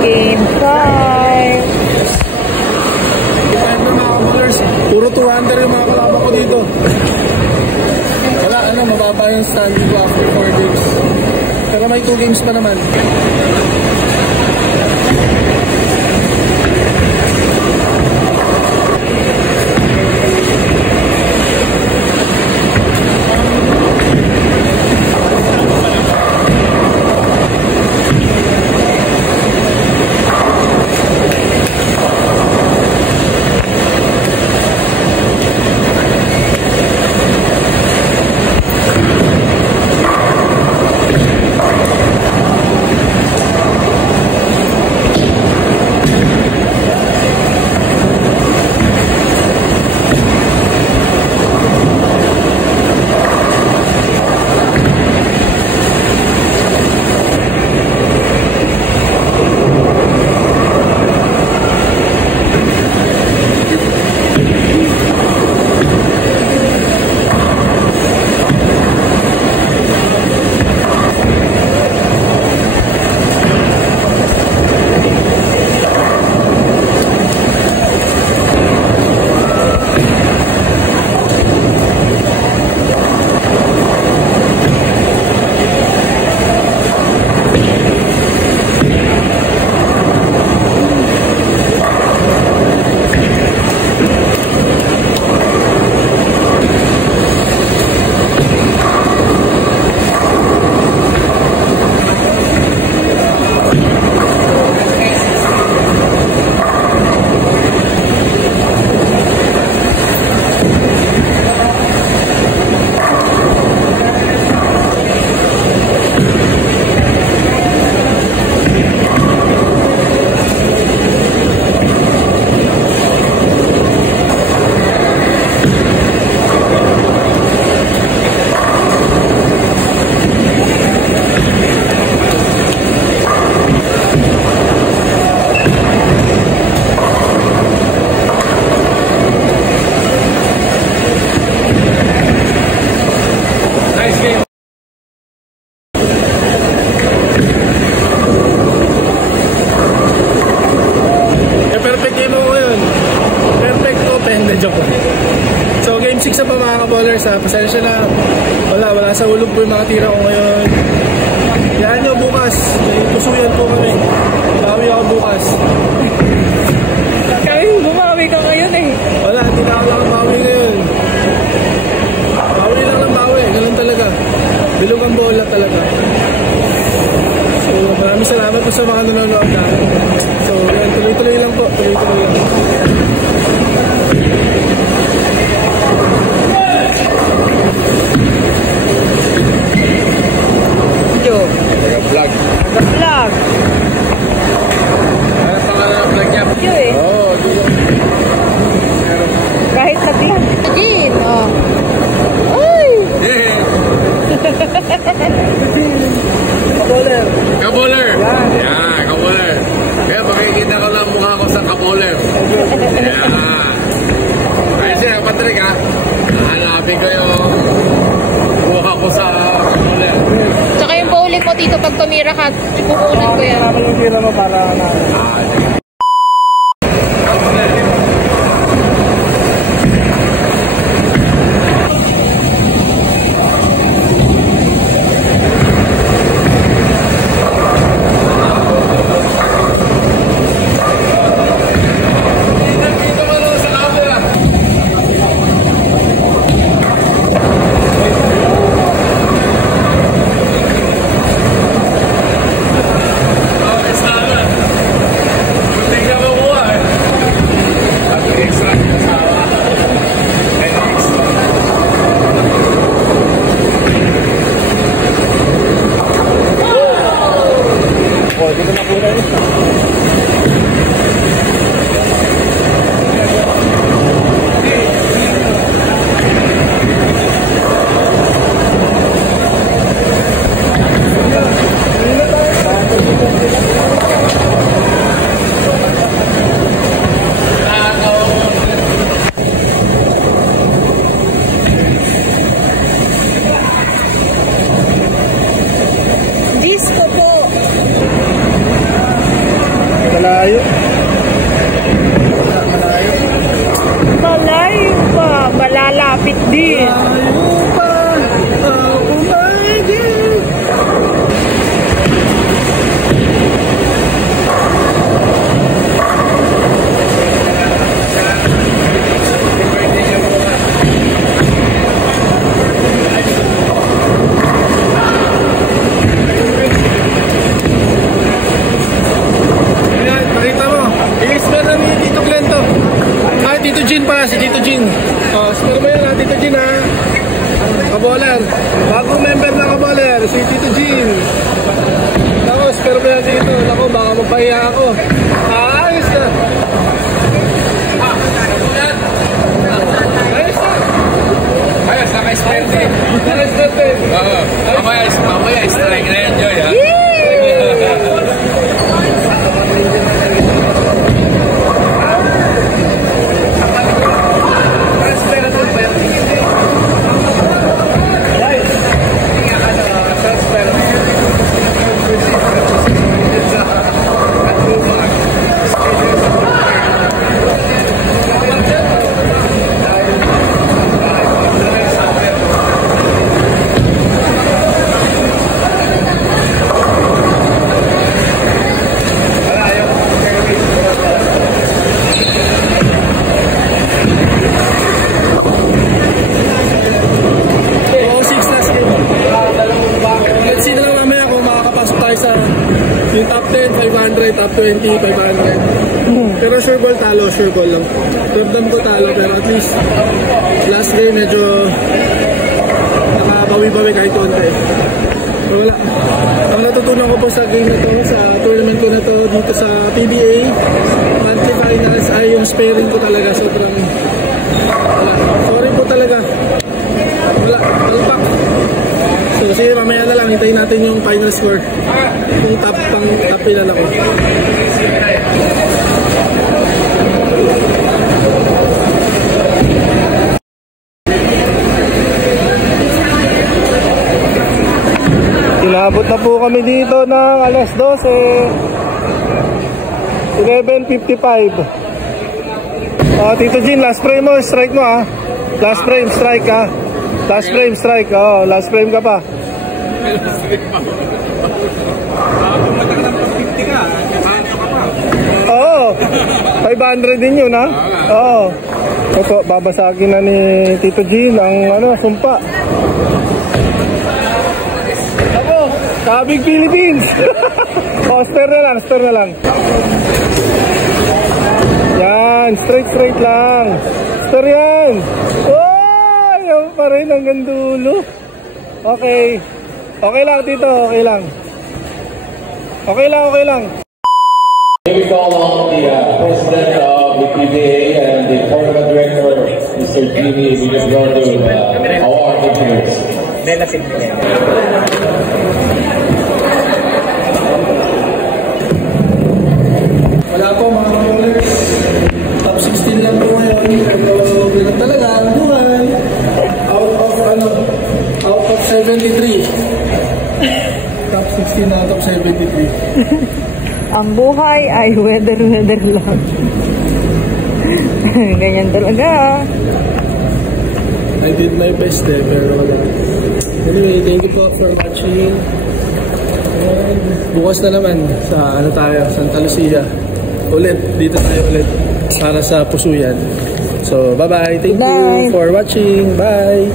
Game 5. Puro 200 yung mga kalaban ko dito. Wala, mababa yung standing ko after 4 games. Pero may 2 games pa naman. Pasensya na. Wala sa ulog po yung mga tira ko ngayon. Yan nyo bukas. Pusuyan po kami. Bawi ako bukas. Kaya bumawi ka ngayon eh. Wala, hindi na ako lang bawi ngayon. Bawi lang ng bawi. Ganun talaga. Bilog ang bola talaga. So maraming salamat po sa mga nanonood namin. So yan, tuloy-tuloy lang po. Tuloy-tuloy lang. Vlog. Ano pangalan ng vlog niya? Yo eh. Oo, kahit nag-vlog. Again, oh. Uy! Yeah! Kaboler. Kaboler! Yeah, kaboler. Kaya makikita ko lang mukha ko sa kaboler. Yeah. Ayun siya, Patrick ha. Hanapin ko yung mukha ko sa kaboler. Tsaka yung bowling mo dito pag tumira ka, ipukunan ko yan. Parang tira mo para na. top 20, 500. Pero sure ball talo, sure ball lang. Third dam ko talo, pero at least last game medyo nakabawi-bawi kahit konti. So wala. Ang natutunan ko po sa game na to, sa tournament ko na to dito sa PBA, monthly finals ay yung sparing ko talaga sobrang wala. Sorry po talaga. Wala, talpak. So sige, mamaya na lang, hintayin natin yung final score. Yung top ilan ako. Inabot na po kami dito ng alas 12. 11:55. Tito Jean, last frame mo, strike mo ah. Last frame, strike ah. Last frame, strike. Oh, last frame ka pa. Oo. 500 din yun ha. Oo. Ito, babasagin na ni Tito Jean ang sumpa. Ako, Kabig Philippines. Stir na lang. Yan, straight lang. Stir yan. Oh, yan pa rin hanggang dulo. Okay. Okay lang, Tito. Okay lang. We call on the president of the PBA and the tournament director, Mr. Jimmy, who is going to award the winners. Wala po mga bowlers. Top 16 lang po ngayon. Pero bilang talaga ang buhay. Out of 73. Top 16 out of 73. Ang buhay ay weather lang. Ganyan talaga. I did my best pero wala. Anyway, thank you po for watching. And bukas na naman sa Santa Lucia. Dito tayo ulit para sa Pusuyan. So, bye-bye. Thank you for watching. Bye!